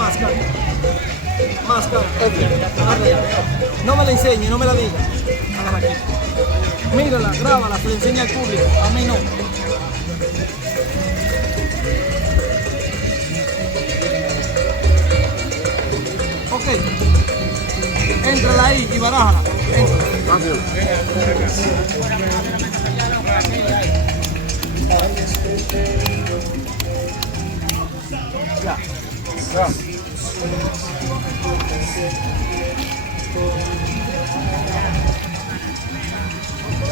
más cara. Más cara. No me la enseñe, no me la diga. Mírala, grábala, se la enseña al público. A mí no. Ok. Éntrala ahí y barájala. Ya. Ya.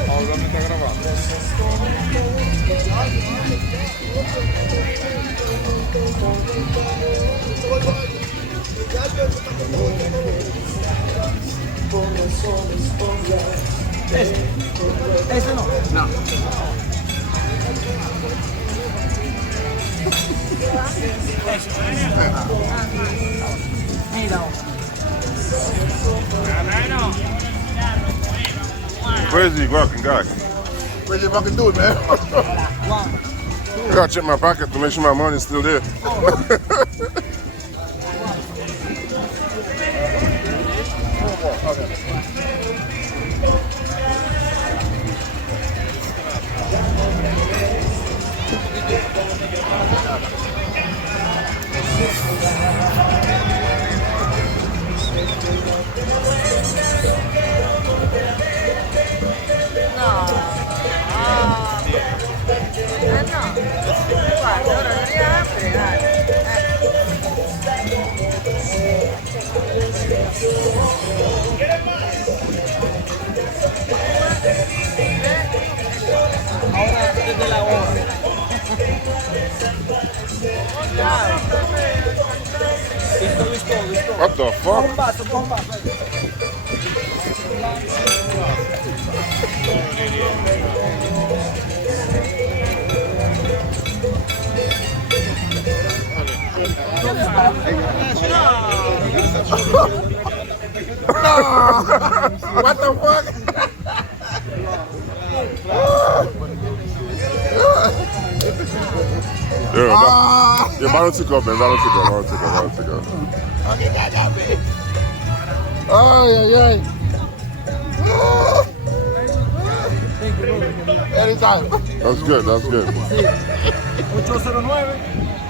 Ahora me está grabando. Ese no. No. Mira. Crazy fucking guy. What you fucking doing, man? One. I gotta check my pocket to make sure my money's still there. Ahora desde la hora. Listo. What the fuck? Un vaso. What the fuck? Yeah, balance it up, man. Balance it up. Ay, ay, ay. Anytime. That's good. 809.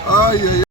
Ay, ay, ay.